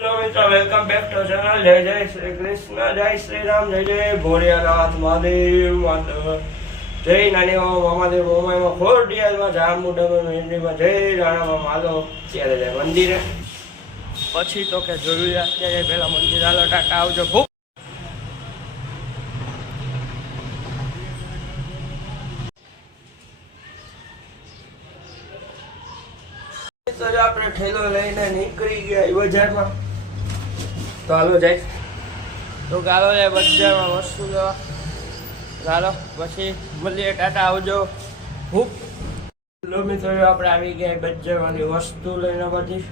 Hello મિત્રો, welcome back to channel. જય જય શ્રી કૃષ્ણ, જય શ્રી રામ, જય જય ભોળિયાનાથ મહાદેવ માધવ, જય નાની મામાદેવ મોમાઈમાં ખોડિયાલમાં જામુંડામાં હિન્દીમાં જય રાણામાં માધવ. ત્યારે જાય મંદિરે, પછી તો કે જોયું અત્યારે પેલા મંદિર. હાલો ટાટા, આવજો. ખૂબ આપણે ઠેલો લઈને નીકળી ગયા બજારમાં. તો હાલો જાય તો ગાલો જાય બજારમાં વસ્તુ લેવા. ચાલો પછી મળીએ, ટાટા, આવજો. ખૂબ લો મિત્રો, આપણે આવી ગયા બજારમાંથી વસ્તુ લઈને બધી.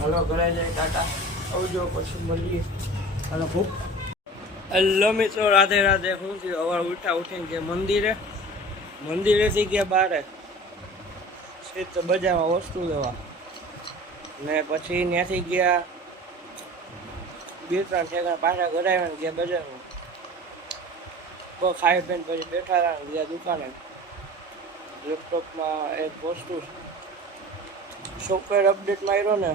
હાલો ઘરે જાય, ટાટા, આવજો, પછી મળીએ. હાલો ખૂબ. હેલો મિત્રો, રાધે રાધે. શું થયું? સવાર ઉઠીને કે મંદિરેથી ગયા બારે તો બજારમાં વસ્તુ લેવા, ને પછી ત્યાંથી ગયા 2-3 ઠેકા પાછા ઘરે આવ્યા ગયા બજારમાં. તો ખાઈ પીને પછી બેઠા રહ્યા, ગયા દુકાને. લેપટોપમાં એક વસ્તુ સોફ્ટવેર અપડેટ માર્યો ને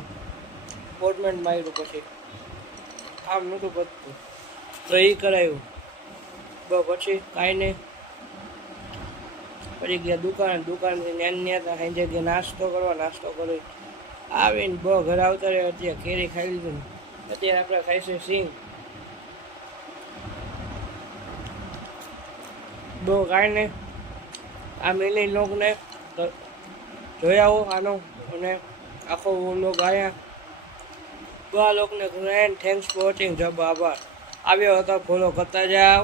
ફોર્મેટ માર્યું, પછી કામ નહોતું પડતું તો એ કરાવ્યું. પછી કાંઈ નહીં, પછી ગયા દુકાનથી ન્યા સાંજે ગયા નાસ્તો કરી આવીને બહુ ઘરે આવતા રહ્યા. અત્યારે કેરી ખાઈ લીધું. અત્યારે આપણે ખાઈશું સિંગ. બહુ કાંઈ નહીં, આ મિની લોકને જોઈ આવો આનો, અને આખો લોક આવ્યા. બહુ આ લોકને થેન્ક્સ ફોર વોચિંગ. જબ આભાર. આવ્યો હતો ફોલો કરતા જાઓ.